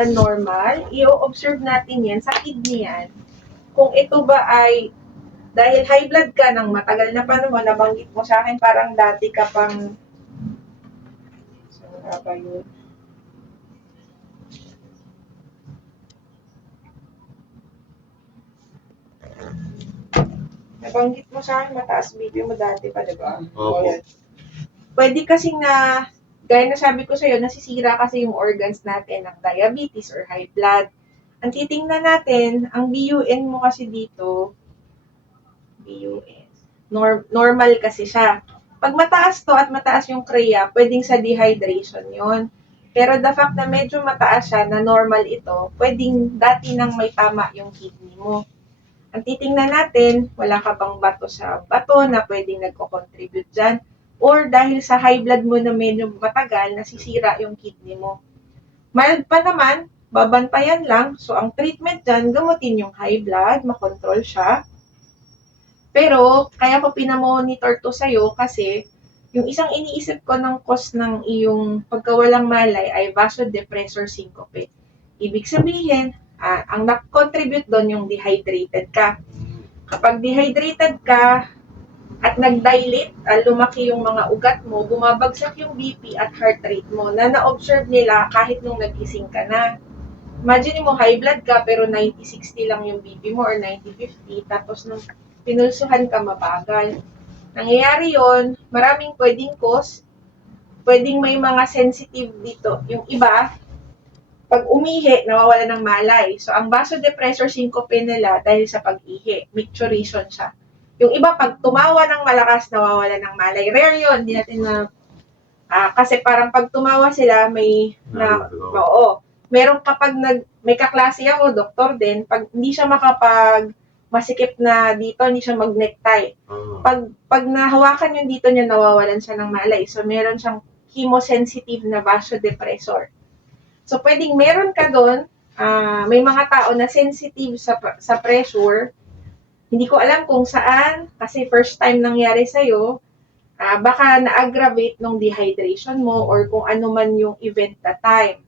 than normal, i-observe natin yan sa kidney yan. Kung ito ba ay dahil high blood ka ng matagal na panahon, nabanggit mo sa akin parang dati ka pang saan nga ba yun? Nabanggit mo sa akin mataas video mo dati pa, diba? Opo. Pwede kasing na, gaya na sabi ko sa'yo, nasisira kasi yung organs natin ng diabetes or high blood. Ang titingnan natin, ang BUN mo kasi dito, BUN, normal kasi siya. Pag mataas to at mataas yung CREA, pwedeng sa dehydration yon. Pero the fact na medyo mataas siya, na normal ito, pwedeng dati nang may tama yung kidney mo. Ang titingnan natin, wala ka bang bato sa bato na pwedeng nagko-contribute dyan, or dahil sa high blood mo na medyo matagal, nasisira yung kidney mo. Mild pa naman, babantayan lang. So, ang treatment dyan, gamutin yung high blood, makontrol siya. Pero, kaya ko pinamonitor to sa'yo kasi yung isang iniisip ko ng cause ng iyong pagkawalang malay ay vasodepressor syncope. Ibig sabihin, ang nag-contribute doon yung dehydrated ka. Kapag dehydrated ka at nag-dilate, lumaki yung mga ugat mo, bumabagsak yung BP at heart rate mo na na-observe nila kahit nung nagising ka na. Imagine mo, high blood ka pero 90-60 lang yung BP mo or 90-50, tapos nung pinulsuhan ka, mabagal. Nangyayari yon, maraming pwedeng cause, pwedeng may mga sensitive dito. Yung iba, pag umihi, nawawala ng malay. So, ang vasodepressor syncope nila dahil sa pag-ihi, micturition siya. Yung iba, pag tumawa ng malakas, nawawala ng malay. Rare yun, hindi natin na, kasi parang pag tumawa sila, may, oo. Meron kapag may kaklase ako, doktor din, pag hindi siya masikip na dito, hindi siya mag-necktie. Pag nahawakan yung dito niya, nawawalan siya ng malay. So, meron siyang chemosensitive na vasodepressor. So, pwedeng meron ka doon, may mga tao na sensitive sa pressure. Hindi ko alam kung saan, kasi first time nangyari sa'yo, baka na-aggravate nung dehydration mo or kung ano man yung event that time.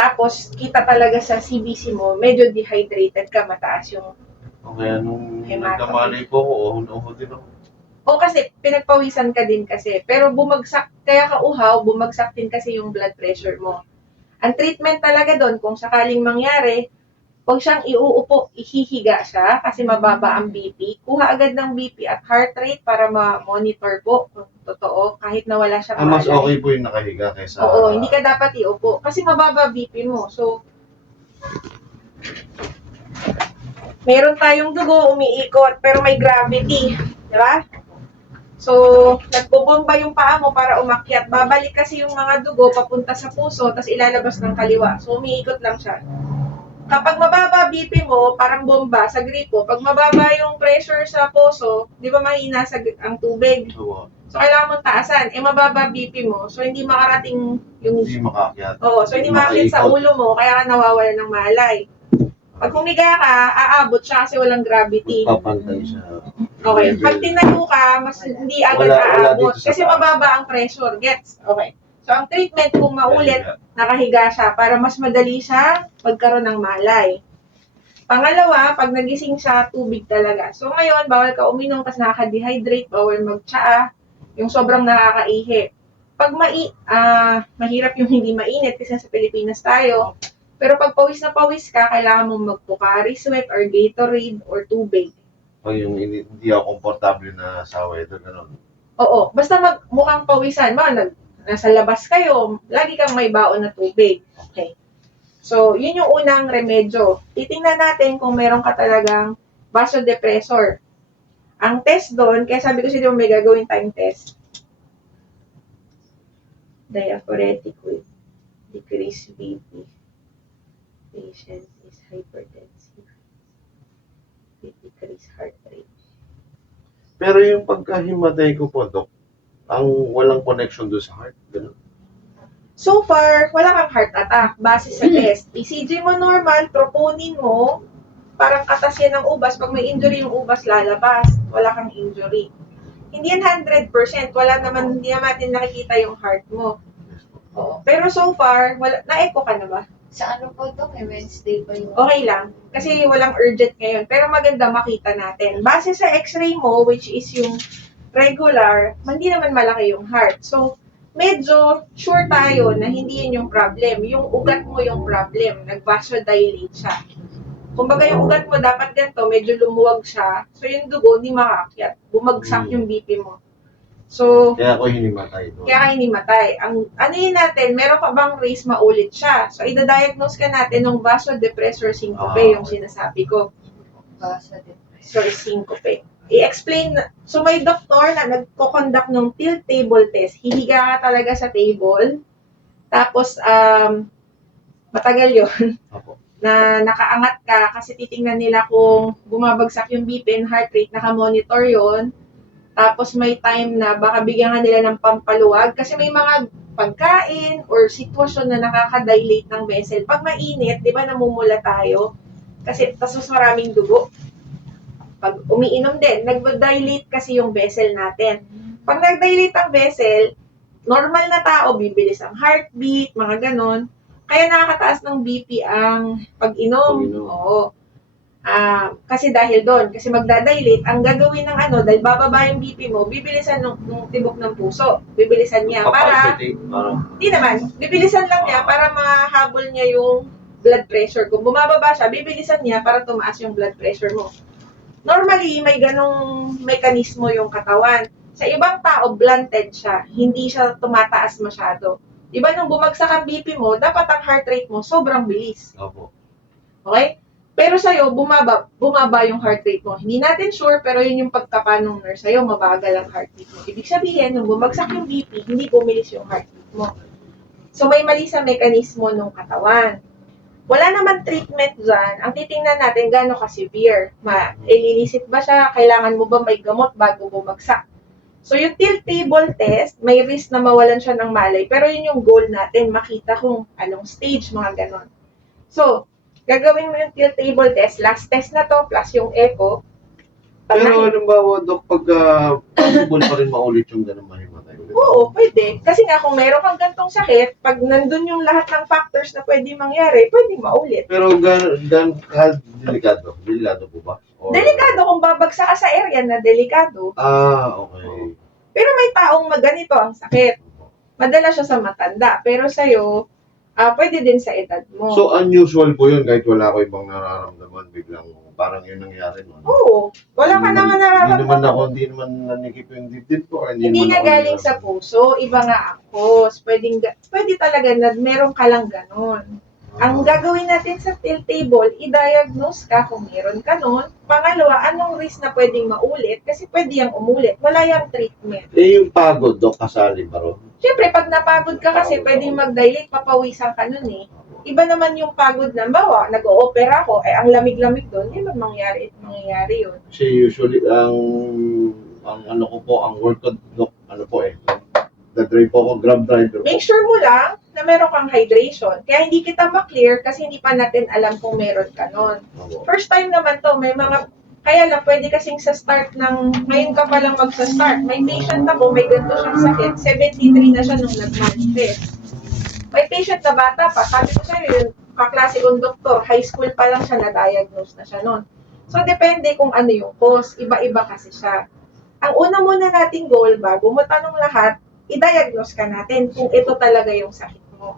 Tapos, kita talaga sa CBC mo, medyo dehydrated ka, mataas yung kaya nung nagkamali po ako, uhon-uhon din ako. O kasi, pinagpawisan ka din kasi. Pero bumagsak, kaya ka uhaw, bumagsak din kasi yung blood pressure mo. Ang treatment talaga doon, kung sakaling mangyari, huwag siyang iuupo, ihihiga siya kasi mababa ang BP. Kuha agad ng BP at heart rate para ma-monitor po kung totoo, kahit na wala siyang mas okay po yung nakahiga kaysa... Oo, hindi ka dapat iupo kasi mababa BP mo. So, meron tayong dugo, umiikot, pero may gravity. Di ba? So, nagbobomba yung paa mo para umakyat. Babalik kasi yung mga dugo papunta sa puso, tapos ilalabas ng kaliwa. So, umiikot lang siya. Kapag mababa BP mo, parang bomba sa gripo. Pag mababa yung pressure sa puso, di ba mahina ang tubig? So, kailangan mong taasan. Mababa BP mo. So, hindi makarating yung... Hindi makakyat. Oo, so hindi makakyat sa ulo mo, kaya ka nawawala ng malay. Pag humiga ka, aabot siya kasi walang gravity. Papantay siya. Okay. Pag tinayo ka, mas hindi agad aabot. Kasi mababa ang pressure. Gets? Okay. So, ang treatment, kung maulit, nakahiga siya para mas madali siya magkaroon ng malay. Pangalawa, pag nagising siya, tubig talaga. So, ngayon, bawal ka uminom kasi nakaka-dehydrate, bawal magtsaa, yung sobrang nakakaihi. Pag mahirap yung hindi mainit kasi sa Pilipinas tayo. Pero pag pawis na pawis ka, kailangan mong mag-Pocari Sweat or Gatorade or tubig. Yung hindi ako komportable na sa weather, gano'n. Oo. Basta mukhang pawisan. Nasa labas kayo, lagi kang may baon na tubig. Okay. So, yun yung unang remedyo. Titingnan natin kung meron ka talagang vasodepressor. Ang test doon, kaya sabi ko sila may gagawin tayong test. Diaphoretic with decreased BP. Patient is hypertensive with decreased heart rate. Pero yung pagkahimatay ko po, Dok, ang walang connection doon sa heart, gano'n. So far, wala kang heart attack base sa test. ECG mo normal, troponin mo, parang katas yan ng ubas. Pag may injury yung ubas, lalabas. Wala kang injury. Hindi yan 100%. Hindi naman natin nakikita yung heart mo. Oo. Pero so far, wala, na-echo ka na ba? Sa ano po to? May Wednesday pa yung... Okay lang. Kasi walang urgent ngayon. Pero maganda makita natin. Base sa x-ray mo, which is yung regular, hindi naman malaki yung heart. So, medyo sure tayo na hindi yun yung problem. Yung ugat mo yung problem. Nag-vasodilate siya. Kumbaga yung ugat mo dapat ganito, medyo lumuwag siya. So, yung dugo, hindi makaakyat. Bumagsak yung BP mo. So, Kaya ako hinimatay doon. kaya hindi matay. Ang ano yun natin, meron pa bang raise maulit siya? So, ida-diagnose ka natin ng vasodepressor syncope, yung sinasabi ko. Basa din. So, syncope. I-explain, so may doktor na nagko-conduct ng tilt table test. Hihiga ka talaga sa table. Tapos, matagal yon Opo. na nakaangat ka kasi titingnan nila kung bumabagsak yung BP and heart rate, naka-monitor yon. Tapos may time na baka bigyan ka nila ng pampaluwag kasi may mga pagkain or sitwasyon na nakaka-dilate ng vessel. Pag mainit, di ba namumula tayo? Kasi tas mas maraming dugo. Pag umiinom din, nag-dilate kasi yung vessel natin. Pag nag-dilate ang vessel, normal na tao, bibilis ang heartbeat, mga ganon. Kaya nakakataas ng BP ang pag-inom. Pag-inom. Oo. Kasi dahil doon, kasi magdadilate, ang gagawin ng ano, dahil bababa yung BP mo, bibilisan ng tibok ng puso. Bibilisan niya para, hindi naman, bibilisan lang niya para mahabol niya yung blood pressure. Kung bumababa siya, bibilisan niya para tumaas yung blood pressure mo. Normally, may ganong mekanismo yung katawan. Sa ibang tao, blunted siya. Hindi siya tumataas masyado. Diba nung bumagsak ang BP mo, dapat ang heart rate mo sobrang bilis. Opo. Okay? Pero sa'yo, bumaba yung heart rate mo. Hindi natin sure, pero yun yung pagkapa ng nurse sa'yo, mabagal ang heart rate mo. Ibig sabihin, nung bumagsak yung BP, hindi bumilis yung heart rate mo. So, may mali sa mekanismo ng katawan. Wala naman treatment dyan. Ang titingnan natin, gano'n ka-severe. Ililisit ba siya? Kailangan mo ba may gamot bago bumagsak? So, yung tilt table test, may risk na mawalan siya ng malay. Pero yun yung goal natin, makita kung anong stage, mga gano'n. So, gagawin mo yung tilt table test, last test na to, plus yung echo. Pero halimbawa, Dok, pag possible pa rin maulit yung ganun mahimatay ulit. Oo, pwede. Kasi nga, kung meron kang gantong sakit, pag nandun yung lahat ng factors na pwede mangyari, pwede maulit. Pero delikado? Delikado po ba? Or... Delikado kung babagsak ka sa area na delikado. Okay. Pero may taong ganito ang sakit. Madala siya sa matanda. Pero sa'yo, pwede din sa edad mo. So, unusual po yun kahit wala ko ibang nararamdaman, biglang parang yun nangyari. No? Oo. Wala ka naman nararamdaman. Hindi naman nanikip yung dibdib ko. Hindi na galing sa puso. Iba nga ako. Pwede talaga na meron ka lang ganon. Ang gagawin natin sa tilt table, i-diagnose ka kung meron ka nun. Pangalawa, anong risk na pwedeng maulit? Kasi pwede yung umulit. Wala yung treatment. Yung pagod, Dok, kasali ba ron? Siyempre, pag napagod ka kasi, pwedeng mag-dilate, papawisan ka nun eh. Iba naman yung pagod na, bawa, nag-o-opera ako, ang lamig-lamig doon, yun ang mangyayari yun. Kasi usually, ang ano ko po, ang work ko, Dok, nag-drive po ako, Grab driver po. Make sure mo lang na meron kang hydration. Kaya hindi kita ma-clear kasi hindi pa natin alam kung meron ka nun. First time naman to, may mga, kaya lang pwede kasing sa start ng, ngayon ka pa lang magsa-start. May patient ako, may ganito siyang sakit, 73 na siya nung nag-manifest. May patient na bata pa, sabi ko sa'yo, yung kaklase kong doktor, high school pa lang siya, na-diagnose na siya nun. So, depende kung ano yung cause. Iba-iba kasi siya. Ang una muna nating goal, bago mo tanong lahat, i-diagnose ka natin kung ito talaga yung sakit mo.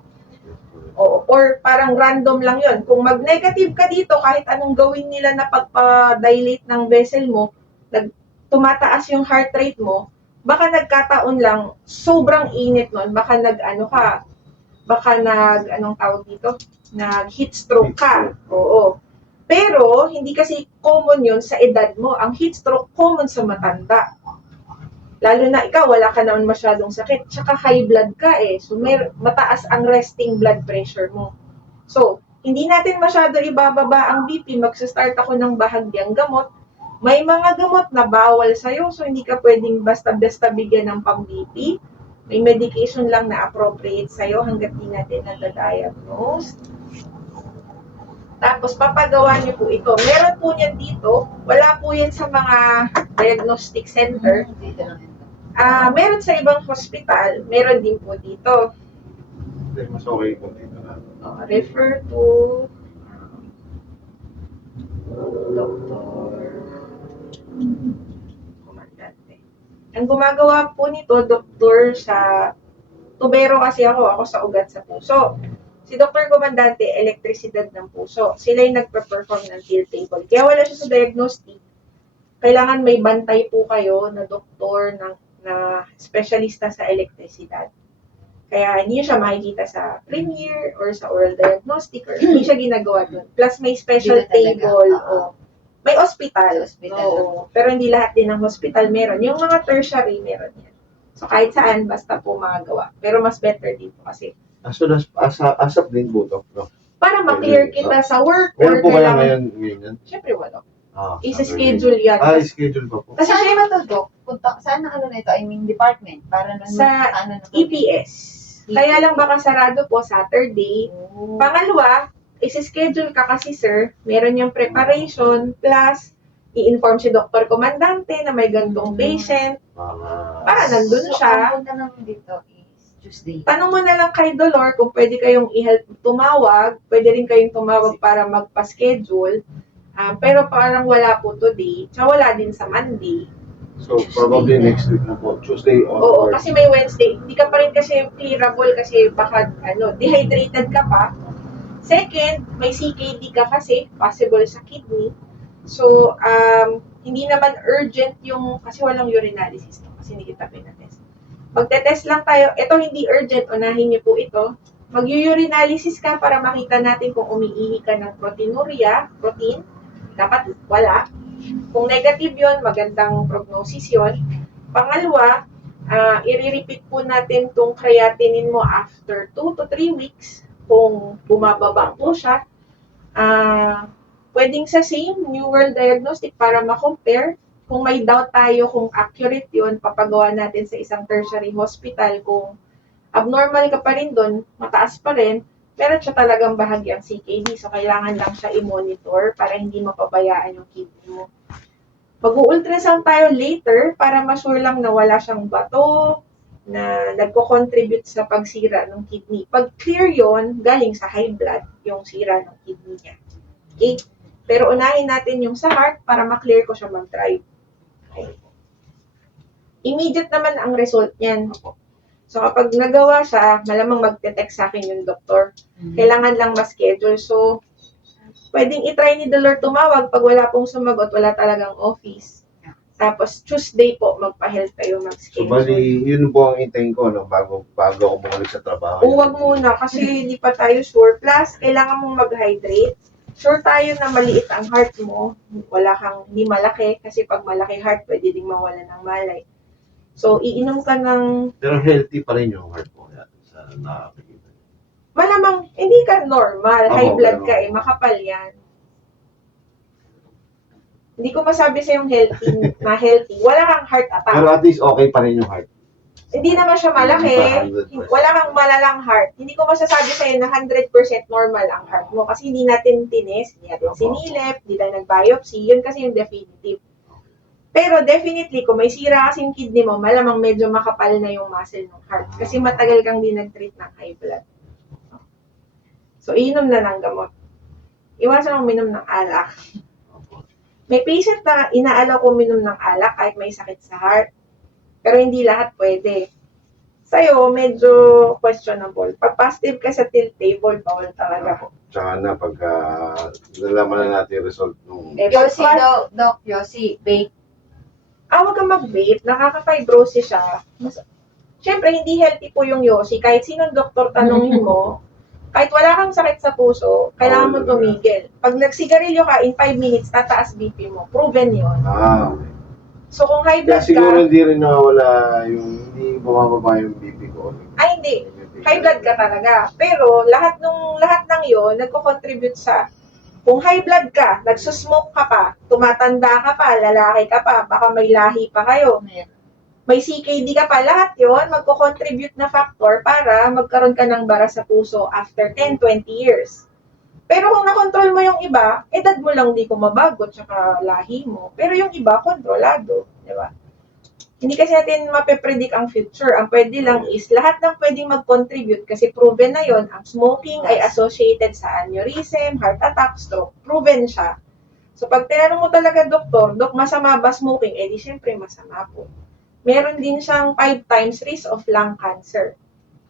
Oo, or parang random lang yon. Kung mag-negative ka dito, kahit anong gawin nila na pagpa-dilate ng vessel mo, tumataas yung heart rate mo, baka nagkataon lang, sobrang init nun, baka anong tawag dito? Nag-heat stroke ka. Oo. Pero, hindi kasi common yun sa edad mo. Ang heat stroke, common sa matanda. Lalo na ikaw, wala ka naman masyadong sakit. Tsaka high blood ka eh. So, mataas ang resting blood pressure mo. So, hindi natin masyado ibababa ang BP. Magsa-start ako ng bahagyang gamot. May mga gamot na bawal sa'yo. So, hindi ka pwedeng basta-basta bigyan ng pang-BP. May medication lang na appropriate sa'yo hanggat di natin nata-diagnose. Tapos, papagawa niyo po ito. Meron po niyan dito. Wala po yan sa mga diagnostic center. Meron sa ibang hospital. Meron din po dito. Hindi, mas okay po dito na. Refer to Dr. Comandante. Ang gumagawa po nito, doktor sa tubero kasi ako sa ugat sa puso. Si Dr. Comandante, elektrisidad ng puso. Sila yung nagpe-perform ng tilt table. Kaya wala siya sa diagnostic. Kailangan may bantay po kayo na doktor na specialista sa elektrisidad. Kaya hindi siya makikita sa Premier or sa oral diagnostic or hindi siya ginagawa doon. Plus may special Hindi na talaga. table o may hospital. Sa hospital. Oo. Pero hindi lahat din ng hospital meron. Yung mga tertiary meron yan. So kahit saan, basta po magagawa. Pero mas better dito kasi As soon as, asap din po to. No? para ma-clear kita sa work Meron or po kaya kailangan. ngayon? Siyempre wala. Ah, Isa-schedule yan. schedule pa po. Kasi saan ba to, Doc? Punta, saan ang ano na ito? I mean, department? Para Sa ano na to? EPS. Kaya lang baka sarado po Saturday. Oh. Pangalawa, isi-schedule ka kasi sir, meron yung preparation plus i-inform si Dr. Comandante na may gantong patient. Para nandun So, siya. ang punta namin dito is Tuesday. Tanong mo na lang kay Dolor kung pwede kayong i-help tumawag. Pwede rin kayong tumawag para magpa-schedule. Pero parang wala po today. Tsaka wala din sa Monday. So, probably next week na po. Tuesday Oo, onward. kasi may Wednesday. Hindi ka pa rin kasi clearable kasi baka dehydrated ka pa. Second, may CKD ka kasi, possible sa kidney. So, hindi naman urgent yung, kasi walang urinalysis to, kasi hindi kita pinatest. Magte-test lang tayo. Ito hindi urgent, unahin niyo po ito. Mag-urinalysis ka para makita natin kung umiihi ka ng proteinuria, protein. Dapat wala. Kung negative yon, magandang prognosis yon. Pangalawa, i-repeat po natin tong creatinine mo after 2 to 3 weeks. Kung bumababa po siya, pwedeng sa same New World Diagnostic para ma-compare. Kung may doubt tayo kung accurate yun, papagawa natin sa isang tertiary hospital. Kung abnormal ka pa rin doon, mataas pa rin, meron siya talagang bahagyang CKD. So, kailangan lang siya i-monitor para hindi mapabayaan yung kidney mo. Mag-ultrasound tayo later para ma-sure lang na wala siyang bato na nagko-contribute sa pagsira ng kidney. Pag clear yon, galing sa high blood yung sira ng kidney niya. Okay? Pero unahin natin yung sa heart para ma-clear ko siya mag-drive. Okay. Immediate naman ang result niyan. So kapag nagawa siya, malamang magte-text sa akin yung doktor. Kailangan lang ma-schedule. So, pwedeng i-try ni Dolor tumawag pag wala pong sumagot, wala talagang office. Tapos Tuesday po, magpa-health kayo So, mag-schedule. bali, yun po ang hintayin ko, no, bago ako bumalik sa trabaho. Huwag muna kasi hindi pa tayo sure. Plus, kailangan mong mag-hydrate. Sure tayo na maliit ang heart mo. Wala kang, hindi malaki. Kasi pag malaki heart, pwede ding mawala ng malay. So, iinom ka ng, Pero healthy pa rin yung heart mo. Yan, sa nakakakita. malamang, hindi ka normal. High Oo, blood pero- ka eh. Makapal yan. Hindi ko masabi sa yung healthy, na healthy. Wala kang heart attack. Pero at least okay pa rin yung heart. Hindi naman siya malaki. Hindi pa 100%. Wala kang malalang heart. Hindi ko masasabi sa'yo na 100% normal ang heart mo. Kasi hindi natin tinis, hindi natin sinilip, hindi tayo nag-biopsy. Yun kasi yung definitive. Pero definitely, kung may sira kasi yung kidney mo, malamang medyo makapal na yung muscle ng heart. Kasi matagal kang di nag-treat ng high blood. So, iinom na ng gamot. Iwasan ang uminom ng alak. May patient na inaalaw ko uminom ng alak kahit may sakit sa heart. Pero hindi lahat pwede. Sa'yo, medyo questionable. Pag positive ka sa tilt table, bawal talaga. Tsaka na, pagka nalaman na natin yung result nung... Eh, pag Yossi daw, Doc, Yossi, bake. Huwag kang mag-vape. Nakaka-fibrosis siya. Siyempre, hindi healthy po yung Yossi. Kahit sinong doktor tanongin mo, kahit wala kang sakit sa puso, kailangan mo tumigil. Pag nagsigarilyo ka, in 5 minutes, tataas BP mo. Proven yun. Okay. So, kung high Kaya blood siguro ka, hindi rin nawawala yung, hindi bumababa yung BP ko. ay hindi. High blood ka talaga. Pero lahat ng yon nagko-contribute sa kung high blood ka, nagsusmoke ka pa, tumatanda ka pa, lalaki ka pa, baka may lahi pa kayo, may CKD ka pa, lahat yon magko-contribute na factor para magkaroon ka ng bara sa puso after 10, 20 years. Pero kung nakontrol mo yung iba, edad mo lang di kumabago, tsaka lahi mo. Pero yung iba, kontrolado. Di ba? Hindi kasi natin mape-predict ang future. Ang pwede lang is lahat ng pwedeng mag-contribute kasi proven na yon ang smoking ay associated sa aneurysm, heart attack, stroke. Proven siya. So pag tinanong mo talaga, doktor, dok, masama ba smoking? Eh di syempre masama po. Meron din siyang 5 times risk of lung cancer.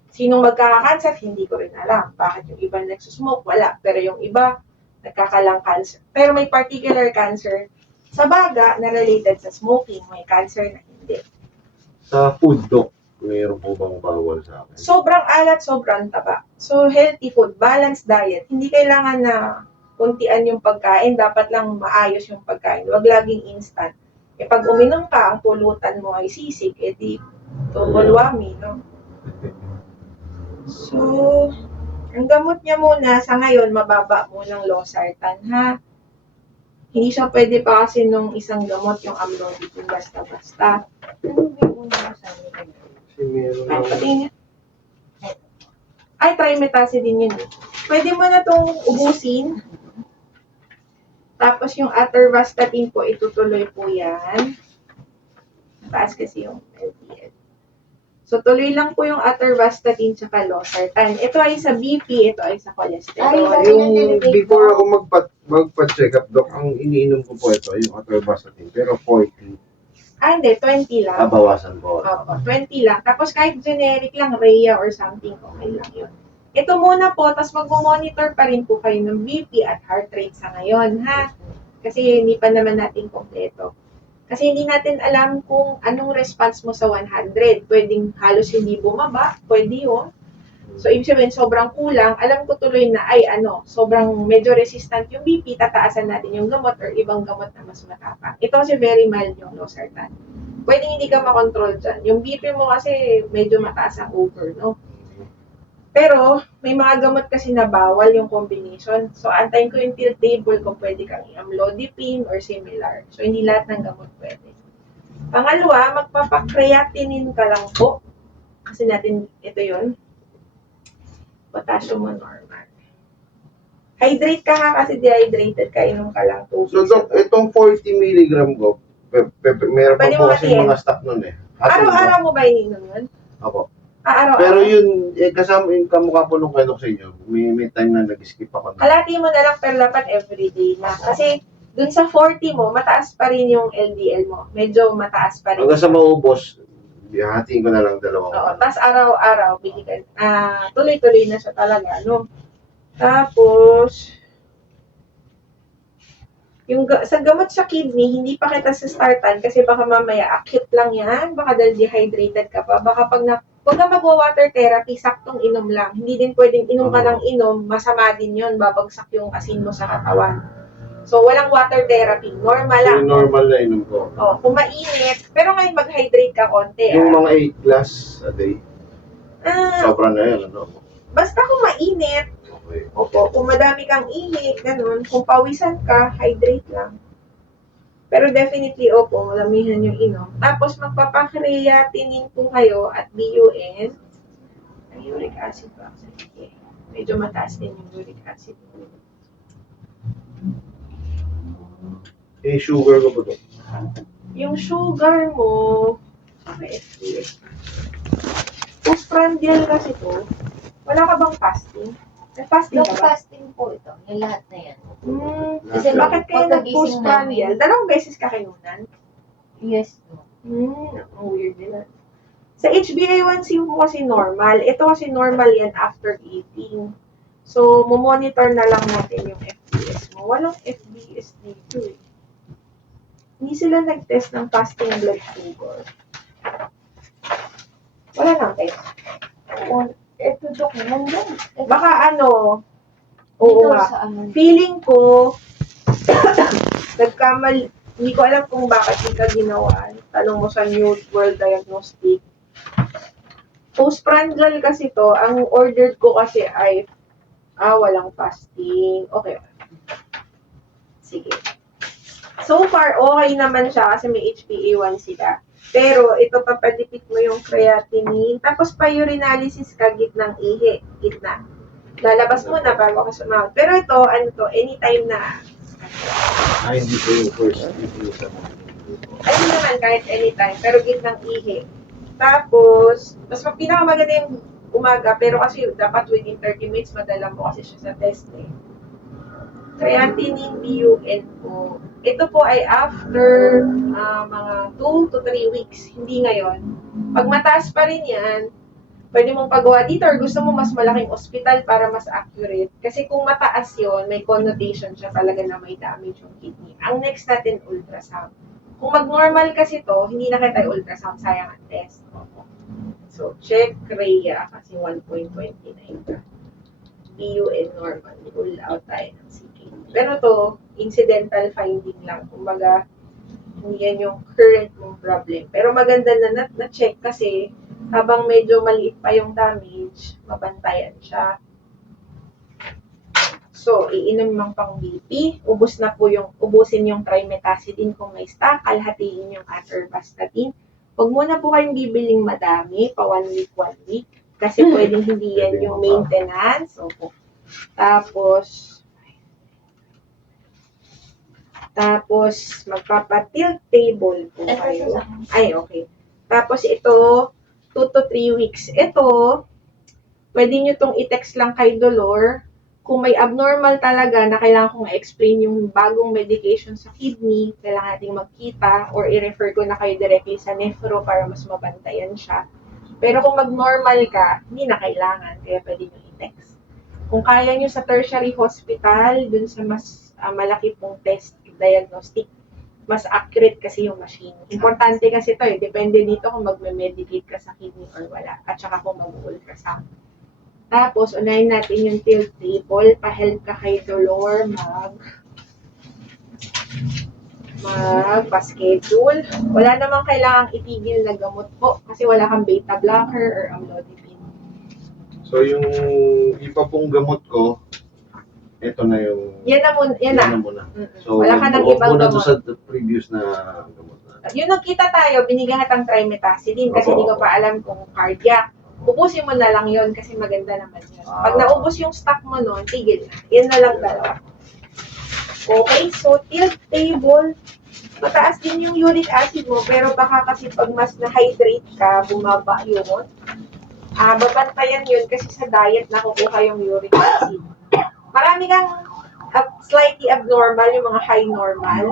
Sinong magkaka-cancer? Hindi ko rin alam. Bakit yung iba nagsusmoke? Wala. Pero yung iba, nagkaka-lung cancer. Pero may particular cancer sa baga na related sa smoking. May cancer na hindi. Sa food, Doc, mayroon po bang bawal sa akin? Sobrang alat, sobrang taba. So, healthy food, balanced diet. Hindi kailangan na kuntian yung pagkain. Dapat lang maayos yung pagkain. Huwag laging instant. E pag uminom ka, ang pulutan mo ay sisig, edi tubol-wami, no? So, ang gamot niya muna, sa ngayon, mababa munang losartan, ha? Hindi siya pwede pa kasi nung isang gamot, yung amlodipine, basta-basta. Ano ba yung una sa amin? Kasi meron Ay, ako. pati niya. Ay, trimetazidine yun. Pwede mo na itong ubusin. Tapos yung atorvastatin po, itutuloy po yan. Mataas kasi yung LDL. So, tuloy lang po yung atorvastatin tsaka losartan. Ito ay sa BP, ito ay sa cholesterol. Ay, Yung before ako magpa-check up, Doc, ang iniinom ko po ito, yung atorvastatin, pero 40. Hindi, 20 lang. Bawasan po. Opo, 20 lang. Tapos kahit generic lang, Rhea or something, okay lang yun. Ito muna po, tapos mag-monitor pa rin po kayo ng BP at heart rate sa ngayon, ha? Kasi hindi pa naman natin kompleto. Kasi hindi natin alam kung anong response mo sa 100. Pwedeng halos hindi bumaba, pwede yun. So, ibig sabihin, sobrang kulang. Alam ko tuloy na, sobrang medyo resistant yung BP, tataasan natin yung gamot or ibang gamot na mas matapang. Ito kasi very mild yung losartan. Pwedeng hindi ka makontrol dyan. Yung BP mo kasi medyo mataas ang over, no? Pero, may mga gamot kasi na bawal yung combination. So, antayin ko yung tilt table kung pwede kang i-amlodipine or similar. So, hindi lahat ng gamot pwede. Pangalawa, magpapakreatinine ka lang po. Kasi natin, ito yun. Potassium mo normal. Hydrate ka nga kasi dehydrated ka, inom ka lang tubig. So, Doc, itong 40 milligram ko, meron pa Pwede po mo kasi hatiin. mga stock nun eh. Hatiin Araw-araw mo ba ininom yun? Apo. Araw-araw. Pero yun, kasama yung kamukha po nung kwento ko sa inyo, may time na nag-skip ako. Kalati mo na lang pero dapat everyday na. Kasi dun sa 40 mo, mataas pa rin yung LDL mo. Medyo mataas pa rin. Hanggang sa maubos, hatiin ko na lang dalawang. Oo, tapos araw-araw, bigyan. Tuloy-tuloy na siya talaga, no? Tapos, sa gamot sa kidney, hindi pa kita sa startan kasi baka mamaya acute lang yan. Baka dahil dehydrated ka pa. Baka huwag ka magwa-water therapy, saktong inom lang. Hindi din pwedeng inom ka ng inom, masama din yun, babagsak yung asin mo sa katawan. So, walang water therapy. Normal lang. Yung normal na inom ko. Kung mainit, pero ngayon mag-hydrate ka konti. Yung mga 8 glass a day, sobra na yun, ano? Basta kung mainit, Okay. opo, kung madami kang ihi, ganun, kung pawisan ka, hydrate lang. Pero definitely, opo, malamihan yung inom. Tapos magpapakreatinine po kayo at BUN. Ang uric acid ba? Okay. Medyo mataas din yung uric acid. Sugar ko po to. Yung sugar mo, may FPS. Postprandial kasi to. Wala ka bang fasting? May fasting Yung ka ba? fasting po ito, yung lahat na yan. Kasi bakit kayo Pagkagising nag-postprandial? namin. Dalawang beses ka kinunan? Yes po. Ang weird nila. Sa HbA1c mo kasi normal. Ito kasi normal yan after eating. So, monitor na lang natin yung FBS mo. Walang FBS dito eh. Hindi sila nag-test ng fasting blood sugar. Wala nang test. Ito, Dok, nandun. Baka oo Dito nga. sa ano. Feeling ko, nagkamali, hindi ko alam kung bakit hindi ka ginawa. Tanong mo sa New World Diagnostic. Postprandial kasi to, ang ordered ko kasi ay, walang fasting. Okay. Sige. So far, okay naman siya kasi may HbA1 sila. Pero, ito papadipit mo yung creatinine. Tapos, pa-urinalysis ka, gitnang ihi. Gitna. Lalabas mo na bago ka sumahod. Pero ito, anytime na. Hindi po yung first. Yung isa mo. Ayun naman, kahit anytime, pero gitnang ihi. Tapos, mas pinakamaganda yung umaga, pero kasi dapat within 30 minutes, madala po kasi siya sa test eh. Creatinine BUN po. Ito po ay after mga 2 to 3 weeks, hindi ngayon. Pag mataas pa rin yan, pwede mong pagawa dito or gusto mo mas malaking ospital para mas accurate. Kasi kung mataas yon, may connotation siya talaga na may damage yung kidney. Ang next natin, ultrasound. Kung mag-normal kasi to, hindi na kita ultrasound, sayang ang test. So, check RHEA kasi 1.29 ka. BUN normal, rule out tayo ng CK. Pero to, incidental finding lang. Kumbaga, hindi yan yung current mong problem. Pero maganda na na-check kasi habang medyo maliit pa yung damage, mabantayan siya. So, iinom mang pang BP, ubusin yung trimetazidine kung may stock, kalhatiin yung atorvastatin. Huwag muna po kayong bibiling madami, pa 1 week, kasi pwedeng hindi yan yung maintenance. Opo. Tapos, magpapa-tilt table po kayo. Ay, okay. Tapos ito, 2 to 3 weeks. Ito, pwede nyo itong i-text lang kay Dolor. Kung may abnormal talaga na kailangan kong i-explain yung bagong medication sa kidney, kailangan nating magkita or i-refer ko na kayo directly sa nephro para mas mabantayan siya. Pero kung mag-normal ka, hindi na kailangan, kaya pwede nyo i-text. Kung kaya nyo sa tertiary hospital, dun sa mas malaki pong test diagnostic, mas accurate kasi yung machine. Importante kasi ito depende dito kung magme-medicate ka sa kidney or wala, at saka kung mag-ultrasound. Tapos, unahin natin yung tilt table, pa-help ka kay Dolor pa-schedule. Wala namang kailangang itigil na gamot po kasi wala kang beta blocker or amlodipine. So, yung iba pong gamot ko, ito na yung... Yan na muna. So, wala ka nang ibang muna gamot. sa previous na gamot na. Yung nagkita tayo, binigyan kitang trimetazidine kasi hindi ko pa alam kung cardiac. Ubusin mo na lang yon kasi maganda naman yun. Pag naubos yung stock mo nun, tigil na. Yan na lang dalawa. Okay, so tilt table, mataas din yung uric acid mo, pero baka kasi pag mas na-hydrate ka, bumaba yun. Babantayan yun kasi sa diet nakukuha yung uric acid. Marami kang slightly abnormal, yung mga high normal.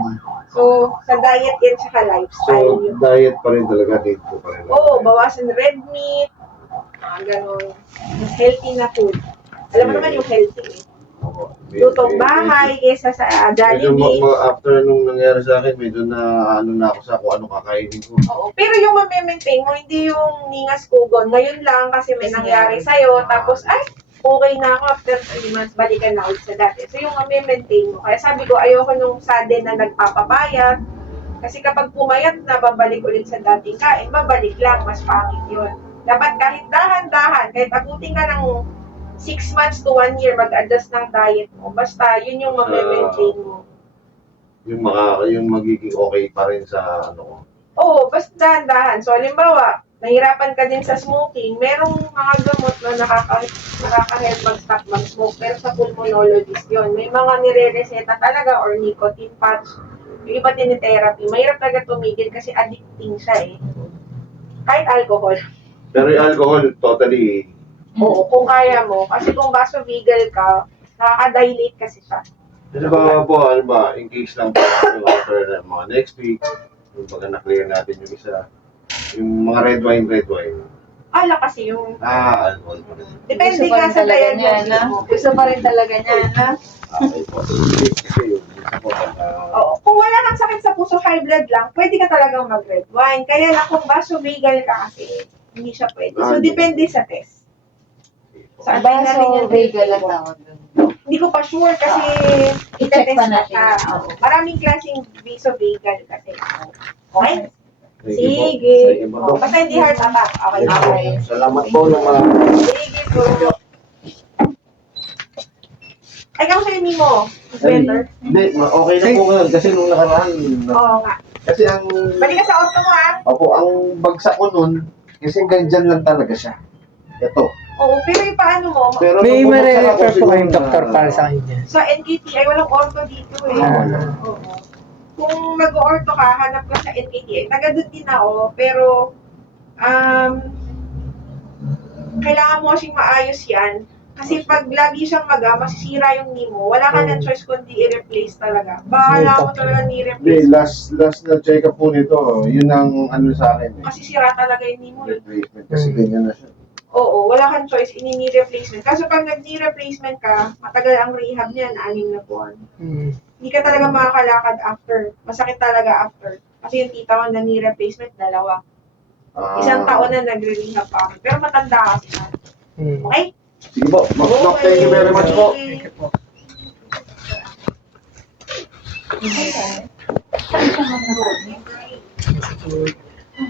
So, sa diet yan, saka lifestyle So, yun. diet pa rin talaga, dito pa rin. Oo, bawasan red meat, ganun. Mas healthy na food. Alam mo naman yung healthy eh. Lutong bahay kesa sa Jollibee. After nung nangyari sa akin, medyo na ako sa kung ano kakainin ko. Oo, pero yung ma-maintain mo, hindi yung ningas kugon. Ngayon lang kasi may nangyari sa'yo, tapos okay na ako after 3 months, balikan na ulit sa dati. So yung ma-maintain mo. Kaya sabi ko, ayoko nung sudden na nagpapapayat. Kasi kapag pumayat na, babalik ulit sa dating kain, babalik lang, mas pangit yun. Dapat kahit dahan-dahan, kahit abutin ka ng 6 months to 1 year, mag-adjust ng diet mo. Basta, yun yung ma-maintain mo. Yung magiging okay pa rin sa ano ko. Oo, basta dahan-dahan. So, halimbawa, nahirapan ka din sa smoking, merong mga gamot na nakaka-help mag-stop mag-smoke, pero sa pulmonologist yun. May mga nire-reseta talaga or nicotine patch. Yung iba tinitherapy. Mahirap talaga tumigil kasi addicting siya eh. Kahit alcohol. Pero yung alcohol, totally. Oo, kung kaya mo. Kasi kung vasovagal ka, nakaka-dilate kasi siya. Ano ba, in case lang po, after mga next week, yung pagka na-clear natin yung isa, yung mga red wine. Ala kasi yung... Alcohol pa rin. Depende Gusto pa ka rin sa talaga niya, diagnosis na? mo. Gusto pa rin talaga niya, na? Okay po. Kasi yun, isa po Oo. Kung wala kang sakit sa puso, high blood lang, pwede ka talagang mag-red wine. Kaya lang kung vasovagal ka kasi, hindi siya pwede. So, depende sa test. So, antayin natin yung Vagal lang tawag doon. Hindi ko pa sure kasi I-check itetest pa na natin. siya. Oo. Maraming klaseng vasovagal kasi. Okay? Sige. Sige. Oh, basta hindi heart attack. Okay. Okay. Salamat po ng mga... Sige po. Ay, kamusta yung Mimo? Is better? Hindi, okay na po ngayon kasi nung nakaraan. Oo nga. Kasi ang... Balik ka sa auto mo ha. Opo, ang bagsak ko nun, kasi ganyan lang talaga siya. Ito. Oo, pero yung paano mo? Pero May nung bumagsak ako, refer po kayong siguro doktor na- para sa kanya. Sa NKT ay walang ortho dito eh. Ah. Oo. Kung mag-orto ka, hanap ka sa NKTI. Taga doon din ako, pero kailangan mo kasing maayos yan. Kasi pag lagi siyang masisira yung knee mo, wala ka ng choice kundi i-replace talaga. Bahala mo talaga Hindi, ni-replace. last na check up po nito, yun ang ano sa akin eh. Kasi sira talaga yung knee mo. Eh. Replacement kasi ganyan na siya. Oo, wala kang choice, ini-knee replacement. Kaso pag nag-knee replacement ka, matagal ang rehab niyan, 6 na buwan. Hindi ka talaga makakalakad after. Masakit talaga after. Kasi yung tita ko na knee replacement, 2. Isang taon na nagre-rehab pa kami. Pero matanda kasi na. Okay? Sige po, Doc, thank you very much po. Saan siya mag-road?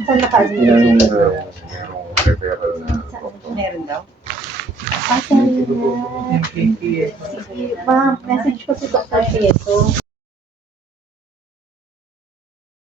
Saan naka-admit? Yan merong referral na. Meron daw. Sige, ma'am. Message ko si Dr. Prieto.